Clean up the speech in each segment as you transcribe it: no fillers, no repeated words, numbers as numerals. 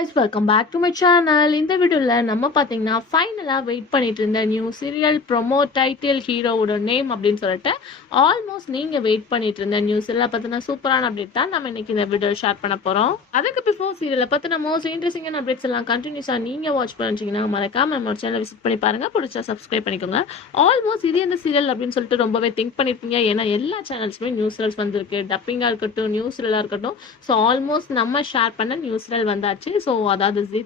guys, welcome back to my channel. இந்த வீடியோல நம்ம பாத்தீங்கன்னா ஃபைனலா வெயிட் பண்ணிட்டு இருந்த நியூ சீரியல் ப்ரோமோ டைட்டில் ஹீரோவோட நேம் அப்படின்னு சொல்லிட்டு ஆல்மோஸ்ட் நீங்க வெயிட் பண்ணிட்டு இருந்த நியூஸ் எல்லாம் பத்தின சூப்பரான அப்டேட் தான் நம்ம இன்னைக்கு இந்த வீடியோ ஷேர் பண்ண போறோம். அதுக்கு பிஃபோர் சீரியலை பத்தின மோஸ்ட் இன்ட்ரெஸ்டிங்கான அப்டேட்ஸ் எல்லாம் கண்டினியூஸா நீங்க வாட்ச் பண்ணிட்டீங்கன்னா மறக்காம நம்ம சேனலை விசிட் பண்ணி பாருங்க. பிடிச்சா சப்ஸ்கிரைப் பண்ணிக்கோங்க. ஆல்மோஸ்ட் இது எந்த சீரியல் அப்படின்னு சொல்லிட்டு ரொம்பவே திங்க் பண்ணிருப்பீங்க. ஏன்னா எல்லா சேனல்ஸுமே நியூஸ் சீரியல்ஸ் வந்திருக்கு, டப்பிங்கா இருக்கட்டும், நியூஸ் சீரியலா இருக்கட்டும். ஸோ ஆல்மோஸ்ட் நம்ம ஷேர் பண்ண நியூஸ் சீரியல் வந்தாச்சு. ஸோ அதாவது ஜீ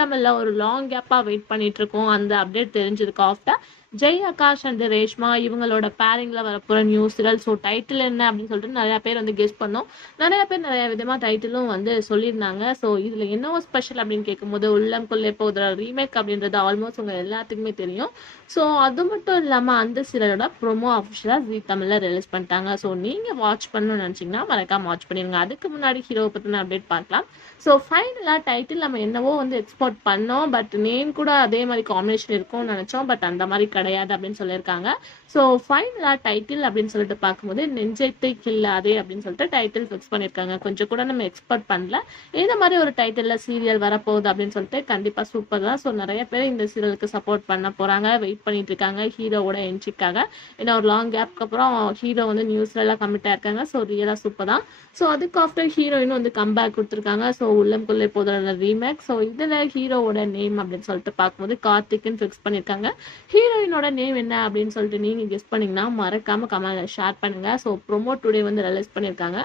தமிழ்ல ஒரு லாங் கேப்பா வெயிட் பண்ணிட்டு இருக்கோம். அந்த அப்டேட் தெரிஞ்சதுக்கு ஆஃப்டர் ஜெய் ஆகாஷ் அண்ட் ரேஷ்மா இவங்களோட பேரிங்ல வரப்போற நியூஸ் சீரியல். ஸோ டைட்டில் என்ன அப்படின்னு சொல்லிட்டு நிறைய பேர் வந்து கெஸ் பண்ணோம். நிறைய பேர் நிறைய விதமா டைட்டிலும் வந்து சொல்லியிருந்தாங்க. ஸோ இதுல என்னவோ ஸ்பெஷல் அப்படின்னு கேட்கும்போது உள்ளம் கொள்ளை போகிற ரீமேக் அப்படின்றது ஆல்மோஸ்ட் உங்க எல்லாத்துக்குமே தெரியும். ஸோ அது மட்டும் இல்லாம அந்த சீரியலோட ப்ரோமோ அஃபிஷியலா ஜீ தமிழ்ல ரிலீஸ் பண்ணிட்டாங்க. ஸோ நீங்க வாட்ச் பண்ணணும்னு நினைச்சீங்கன்னா மறக்காம வாட்ச் பண்ணிருங்க. அதுக்கு முன்னாடி ஹீரோவை பத்தின அப்டேட் பார்க்கலாம். ஸோ ஃபைனலா டைட்டில் நம்ம என்னவோ வந்து எக்ஸ்போர்ட் பண்ணோம், பட் நேம் கூட அதே மாதிரி காம்பினேஷன் இருக்கும்னு நினைச்சோம். பட் அந்த மாதிரி கிடையாது அப்படின்னு சொல்லியிருக்காங்க. ஸோ ஃபைனலா டைட்டில் அப்படின்னு சொல்லிட்டு பார்க்கும்போது நெஞ்சத்தை கில்லாதே அப்படின்னு சொல்லிட்டு டைட்டில் ஃபிக்ஸ் பண்ணியிருக்காங்க. கொஞ்சம் கூட நம்ம எக்ஸ்பெக்ட் பண்ணல இந்த மாதிரி ஒரு டைட்டில்ல சீரியல் வரப்போகுது அப்படின்னு சொல்லிட்டு. கண்டிப்பா சூப்பர் தான். ஸோ நிறைய பேர் இந்த சீரியலுக்கு சப்போர்ட் பண்ண போறாங்க, வெயிட் பண்ணிட்டு இருக்காங்க ஹீரோவோட என்ட்ரிக்காக. ஏன்னா ஒரு லாங் கேப்க்கு அப்புறம் ஹீரோ வந்து நியூஸ்ல எல்லாம் கமிட் ஆயிருக்காங்க. ஸோ ரியலா சூப்பர் தான். ஸோ அதுக்கு ஆஃப்டர் ஹீரோயின் வந்து கம்பேக் கொடுத்துருக்காங்க. ஸோ உள்ளம் கொள்ளை போதுற ரீமேக். ஸோ இதுல ஹீரோவோட நேம் அப்படின்னு சொல்லிட்டு பார்க்கும்போது கார்த்திக்னு ஃபிக்ஸ் பண்ணியிருக்காங்க. ஹீரோயினோட நேம் என்ன அப்படின்னு சொல்லிட்டு நீங்க கெஸ் பண்ணீங்கன்னா மறக்காம கமெண்ட்ல ஷேர் பண்ணுங்க. ஸோ ப்ரோமோ டுடே வந்து ரிலீஸ் பண்ணியிருக்காங்க.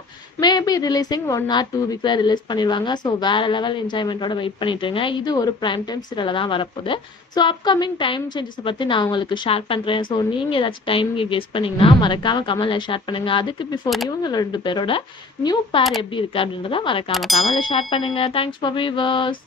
மேபி ரிலீசிங் 1 or 2 வீக்ல ரிலீஸ் பண்ணிடுவாங்க. ஸோ வேற லெவல் என்ஜாய்மெண்ட்டோட வெயிட் பண்ணிட்டு இருங்க. இது ஒரு பிரைம் டைம் சீரியல தான் வரப்போகுது. ஸோ அப்கமிங் டைம் சேஞ்சஸ் பத்தி நான் உங்களுக்கு ஷேர் பண்றேன். ஸோ நீங்க ஏதாச்சும் டைம் கெஸ் பண்ணீங்கன்னா மறக்காம கமெண்ட்ல ஷேர் பண்ணுங்க. அதுக்கு பிஃபோர் இவங்க 2 பேரோட நியூ பேர் எப்படி இருக்கு அப்படின்றத மறக்காம கமெண்ட்ல ஷேர் பண்ணுங்க. Thanks for viewers.